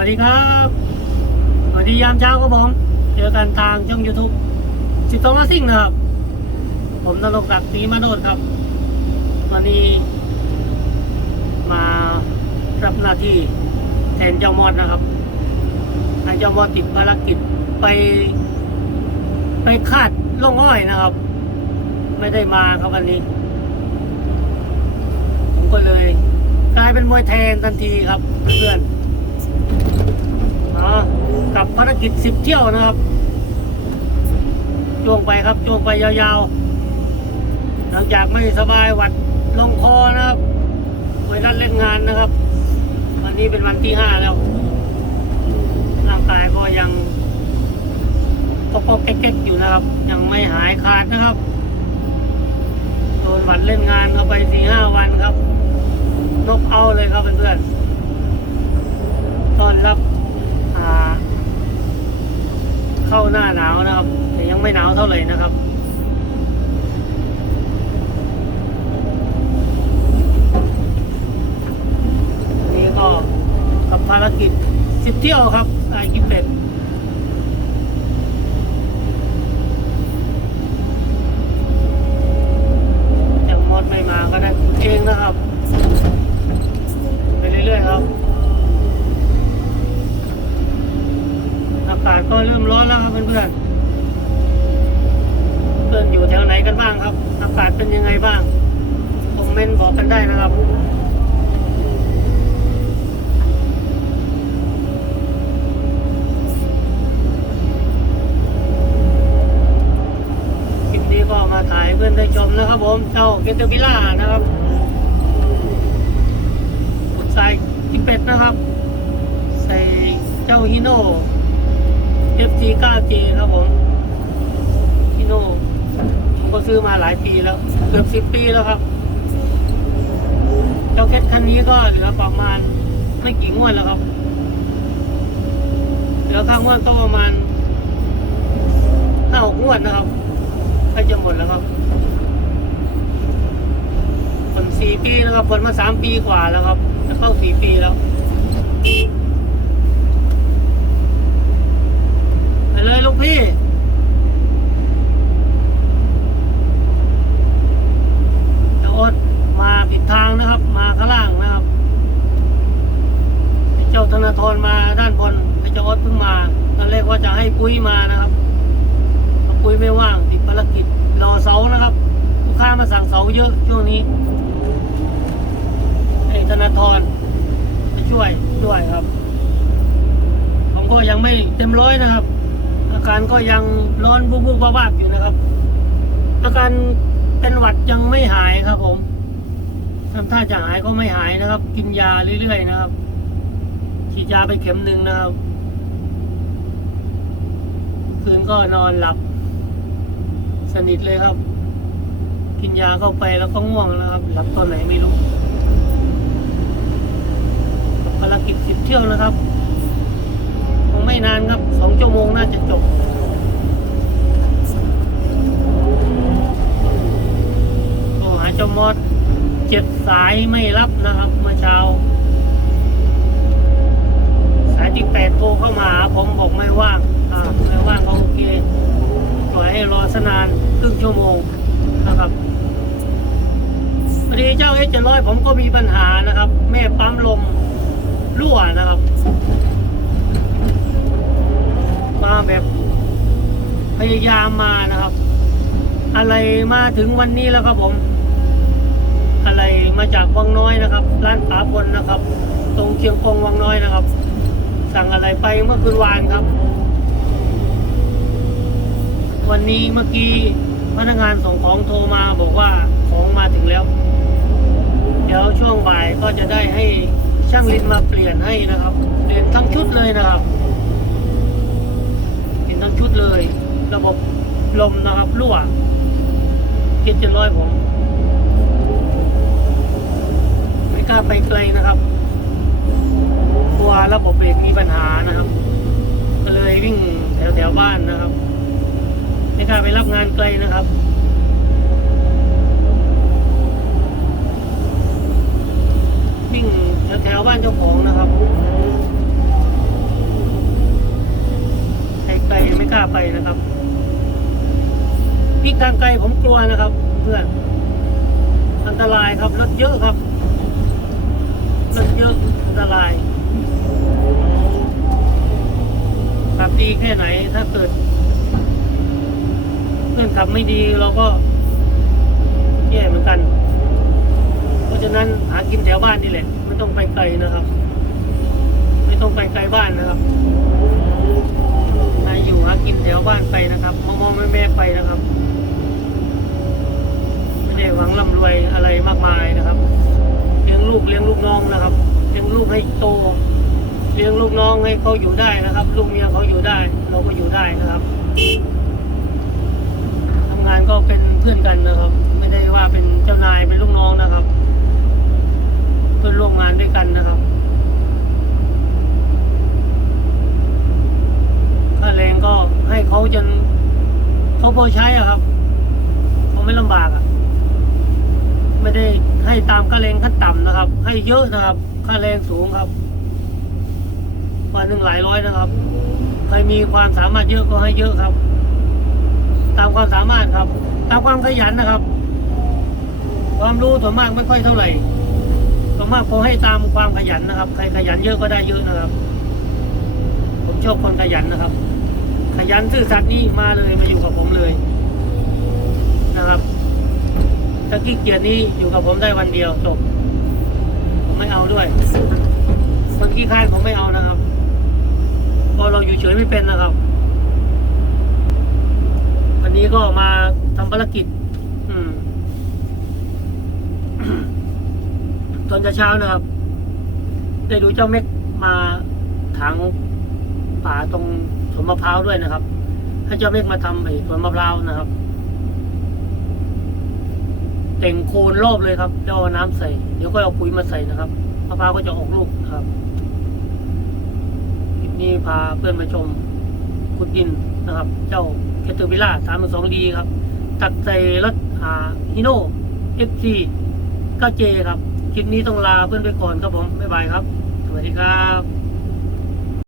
วัสดีครับสวัสดียามเช้าครับผมเจอกันทางช่อง YouTube สิบสองมาซิ่งนะครับ ผมนรงศักดิ์ศรีมาโนดครับวันนี้มารับหน้าที่แทนเจ้ามอดนะครับให้เจ้ามอดติดภารกิจไป ไปคาดล่องอ้อยนะครับ ไม่ได้มาครับวันนี้ ผมก็เลย กลายเป็นมวยแทนทันทีครับเพื่อน กับภารกิจสิบเที่ยวนะครับช่วงไปครับช่วงไปยาวๆ หลังจากไม่สบายหวัดลงคอนะครับไวรัสเล่นงานนะครับ วันนี้เป็นวันที่ห้าแล้ว ร่างกายก็ยังปอกๆแก๊กๆอยู่นะครับ ยังไม่หายขาดนะครับโดนหวัดเล่นงานเข้าไปสี่ห้าวันครับนกเอาเลยครับเพื่อนๆต้อนรับอ่า เข้าหน้าหนาวนะครับแต่ยังไม่หนาวเท่าไหร่นะครับนี่ก็กับภารกิจสิบเที่ยวครับไอกิเป็ด จากมดไม่มาก็ได้เองนะครับ ไปเรื่อยๆครับ อากาศก็เริ่มร้อนแล้วครับเพื่อนๆ เพื่อนอยู่แถวไหนกัน บ้างครับ อากาศเป็นยังไงบ้าง คอมเมนต์บอกกันได้นะครับคลิปนี้ก็มาถ่ายเพื่อนได้ชมนะครับผมเจ้าเกตเตอร์บิล่านะครับใส่กิเป็ดนะครับ ใส่เจ้าฮิโน่ FG 9G ครับผม ซื้อมาหลายปีแล้วเกือบสิบปีแล้วครับเจ้าเกตคันนี้ก็เหลือประมาณไม่กี่งวดแล้วครับเหลือข้างงวดก็ประมาณห้าหกงวดนะครับใกล้จะหมดแล้วครับผลสี่ปีนะครับผลมาสามปีกว่าแล้วครับจะเข้าสี่ปีแล้วไปเลยลูกพี่ จะอดมาผิดทางนะครับ มาข้างล่างนะครับไอ้เจ้าธนาธรมาด้านบนไอ้เจ้าอดเพิ่งมาตอนแรกว่าจะให้ ปุ้ยมานะครับปุ้ยไม่ว่างติดภารกิจรอเสานะครับ ลูกค้ามาสั่งเสาเยอะช่วงนี้ไอ้ธนาธรมาช่วยด้วยครับผมก็ยังไม่เต็มร้อยนะครับ อาการก็ยังร้อนบุบๆบ้าๆอยู่นะครับ อาการเป็นหวัดยังไม่หายครับ ผมทำท่าจะหายก็ไม่หายนะครับ กินยาเรื่อยๆนะครับฉีดยาไปเข็มหนึ่งนะครับ คืนก็นอนหลับ สนิทเลยครับ กินยาเข้าไปแล้วก็ง่วงแล้วครับ หลับตอนไหนไม่รู้ภารกิจสิบเที่ยวนะครับคงไม่นานครับสองชั่วโมงน่าจะจบโทรหาเจ้ามอดเจ็ดสายไม่รับนะครับเมื่อเช้า สายที่แปดโทรเข้ามาหาผมบอกไม่ว่าง อ่าไม่ว่างก็โอเค ปล่อยให้รอสนานครึ่งชั่วโมงนะครับพอดี เจ้าเอสเจ็ดร้อยผมก็มีปัญหานะครับ แม่ปั๊มลมรั่วนะครับมาแบบพยายามมานะครับ อะไรมาถึงวันนี้แล้วครับผม อะไรมาจากวังน้อยนะครับ ร้านป๋าพลนะครับ ตรงเชียงกงวังน้อยนะครับ สั่งอะไรไปเมื่อคืนวานครับ วันนี้เมื่อกี้พนักงานส่งของโทรมาบอกว่าของมาถึงแล้ว เดี๋ยวช่วงบ่ายก็จะได้ให้ช่างลินมาเปลี่ยนให้นะครับ เปลี่ยนทั้งชุดเลยนะครับเปลี่ยนทั้งชุดเลย ระบบลมนะครับรั่วเจ็ดเจ็ดร้อยผมไม่กล้าไปไกลนะครับกลัวระบบเบรกมีปัญหานะครับ ก็เลยวิ่งแถวแถวบ้านนะครับไม่กล้าไปรับงานไกลนะครับ ถวบ้านเจ้าของนะครับใครไกลไม่กล้าไปนะครับพิกทางไกลผมกลัวนะครับ เพื่อน อันตรายครับรถเยอะครับรถเยอะอันตรายขับดีแค่ไหนถ้าเกิด เพื่อนขับไม่ดีเราก็แย่เหมือนกัน เพราะฉะนั้นหากินแถวบ้านนี่แหละ ต้องไปไกลนะครับ ไม่ต้องไปไกลบ้านนะครับมาอยู่หากินแถวบ้านไปนะครับมองมองแม่แม่ไปนะครับ ไม่ได้หวังร่ำรวยอะไรมากมายนะครับเลี้ยงลูกเลี้ยงลูกน้องนะครับเลี้ยงลูกให้โตเลี้ยงลูกน้องให้เขาอยู่ได้นะครับ ลูกเมียเขาอยู่ได้ เราก็อยู่ได้นะครับทำงานก็เป็นเพื่อนกันนะครับ ไม่ได้ว่าเป็นเจ้านายเป็นลูกน้องนะครับ เพื่อนร่วมงานด้วยกันนะครับค่าแรงก็ให้เขาจนเขาพอใช้อะครับเขาไม่ลำบากอะไม่ได้ให้ตามค่าแรงขั้นต่ำนะครับ ให้เยอะนะครับ ค่าแรงสูงครับวันหนึ่งหลายร้อยนะครับใครมีความสามารถเยอะก็ให้เยอะครับ ตามความสามารถครับ ตามความขยันนะครับ ความรู้ส่วนมากไม่ค่อยเท่าไหร่ มากผมให้ตามความขยันนะครับ ใครขยันเยอะก็ได้เยอะนะครับ ผมชอบคนขยันนะครับ ขยันซื่อสัตย์นี่มาเลยมาอยู่กับผมเลยนะครับถ้าขี้เกียจนี่อยู่กับผมได้วันเดียวจบผมไม่เอาด้วยคนขี้ข้านผมไม่เอานะครับพราะเราอยู่เฉยไม่เป็นนะครับ วันนี้ก็มาทำภารกิจ อืม ตอนเช้าๆนะครับ ได้ดูเจ้าเม็กมาถางป่าตรงสวนมะพร้าวด้วยนะครับ ให้เจ้าเม็กมาทำไอ้สวนมะพร้าวนะครับแต่งโคนรอบเลยครับแล้วเอาน้ำใส่ เดี๋ยวก็เอาปุ๋ยมาใส่นะครับมะพร้าวก็จะออกลูกครับคลิปนี้พาเพื่อนมาชมขุดดินนะครับ เจ้าแคตเตอร์วิล่าสามสองดีครับ ตัดใส่รถอ่าฮิโน่เอฟซีก็เจครับ คลิปนี้ต้องลาเพื่อนไปก่อนครับผมบ๊ายบายครับ สวัสดีครับ